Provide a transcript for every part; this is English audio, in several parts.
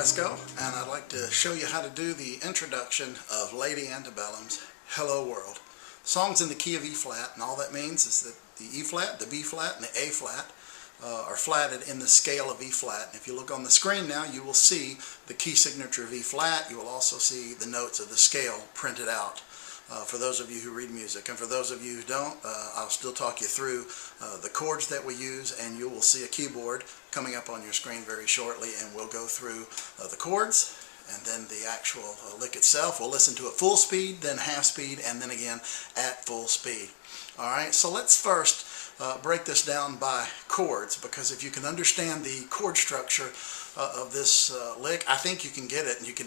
Gureasko, and I'd like to show you how to do the introduction of Lady Antebellum's Hello World. The song's in the key of E flat, and all that means is that the E flat, the B flat, and the A flat are flatted in the scale of E flat. And if you look on the screen now, you will see the key signature of E flat. You will also see the notes of the scale printed out. For those of you who read music, and for those of you who don't, I'll still talk you through the chords that we use, and you will see a keyboard coming up on your screen very shortly, and we'll go through the chords and then the actual lick itself. We'll listen to it full speed, then half speed, and then again at full speed. Alright, so let's first break this down by chords, because if you can understand the chord structure of this lick, I think you can get it, and you can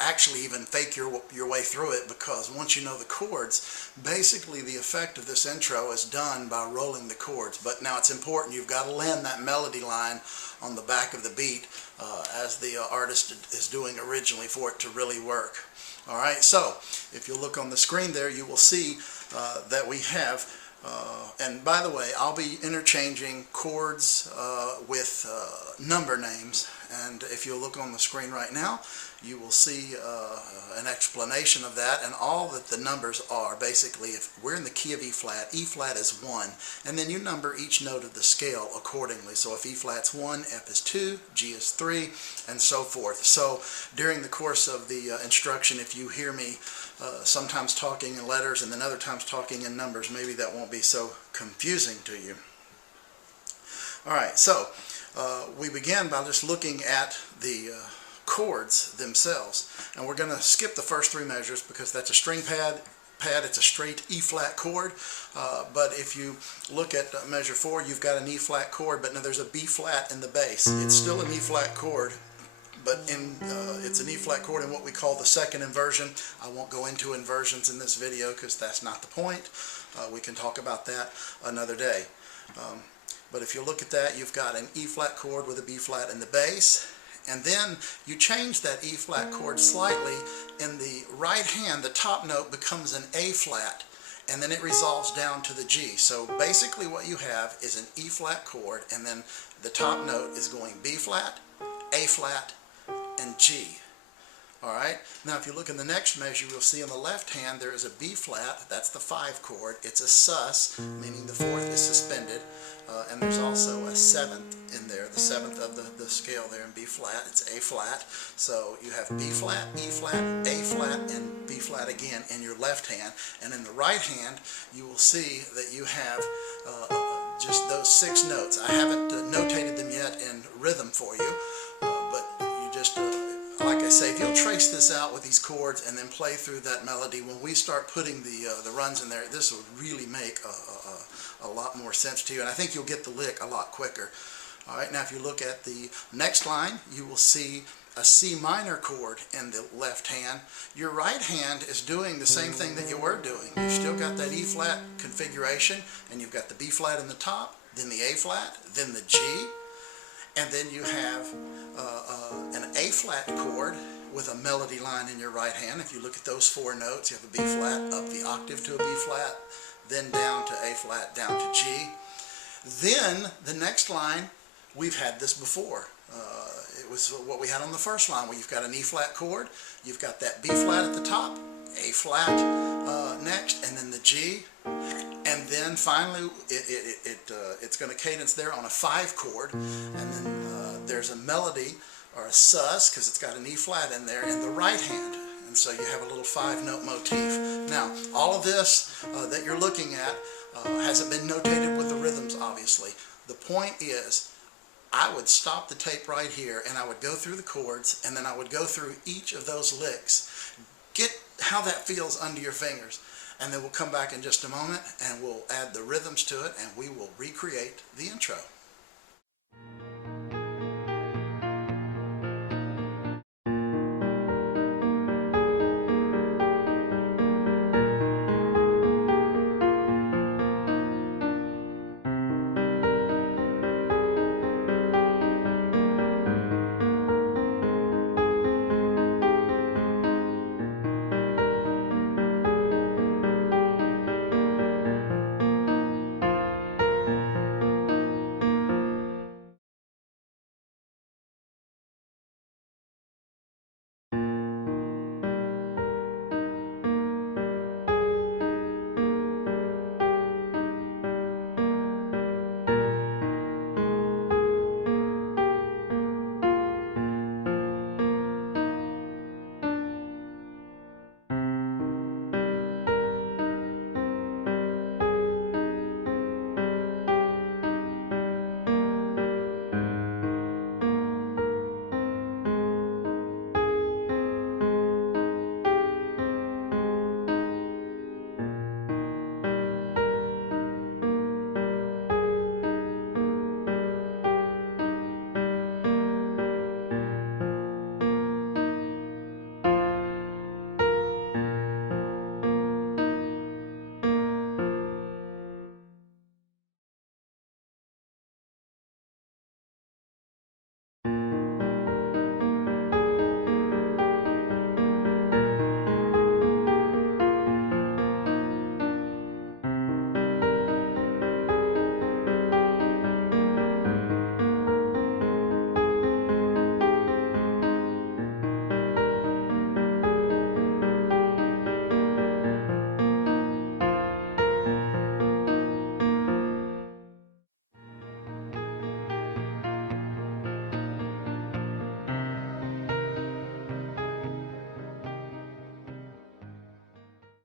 actually even fake your way through it, because once you know the chords, basically the effect of this intro is done by rolling the chords. But now it's important, you've got to land that melody line on the back of the beat as the artist is doing originally for it to really work. Alright, so if you look on the screen there, you will see that we have and by the way, I'll be interchanging chords with number names, and if you look on the screen right now, you will see an explanation of that, and all that the numbers are. Basically, if we're in the key of E flat is 1, and then you number each note of the scale accordingly. So if E flat's 1, F is 2, G is 3, and so forth. So during the course of the instruction, if you hear me sometimes talking in letters and then other times talking in numbers, maybe that won't be so confusing to you. Alright, so we begin by just looking at the chords themselves, and we're going to skip the first 3 measures because that's a string pad, it's a straight E flat chord, but if you look at measure 4, you've got an E flat chord, but now there's a B flat in the bass. It's still an E flat chord, but it's an E flat chord in what we call the second inversion. I won't go into inversions in this video because that's not the point. We can talk about that another day. But if you look at that, you've got an E flat chord with a B flat in the bass, and then you change that E flat chord slightly. In the right hand, the top note becomes an A flat, and then it resolves down to the G. So basically what you have is an E flat chord, and then the top note is going B flat, A flat, and G. Alright, now if you look in the next measure, you'll see on the left hand there is a B flat, that's the 5 chord. It's a sus, meaning the 4th is suspended, and there's also a 7th in there, the 7th of the scale there in B flat, it's A flat. So you have B flat, E flat, A flat, and B flat again in your left hand. And in the right hand, you will see that you have just those 6 notes. I haven't notated them yet in rhythm for you, but you just like I say, if you'll trace this out with these chords and then play through that melody, when we start putting the runs in there, this will really make a lot more sense to you, and I think you'll get the lick a lot quicker. Alright, now if you look at the next line, you will see a C minor chord in the left hand. Your right hand is doing the same thing that you were doing. You've still got that E flat configuration, and you've got the B flat in the top, then the A flat, then the G, and then you have an A flat chord with a melody line in your right hand. If you look at those 4 notes, you have a B flat, up the octave to a B flat, then down to A flat, down to G. Then the next line, we've had this before. It was what we had on the first line, where you've got an E flat chord, you've got that B flat at the top, A flat next, and then the G. And then finally, it's going to cadence there on a 5 chord, and then there's a melody, or a sus, because it's got an E flat in there, in the right hand. And so you have a little 5-note motif. Now, all of this that you're looking at hasn't been notated with the rhythms, obviously. The point is, I would stop the tape right here, and I would go through the chords, and then I would go through each of those licks. Get how that feels under your fingers. And then we'll come back in just a moment, and we'll add the rhythms to it, and we will recreate the intro.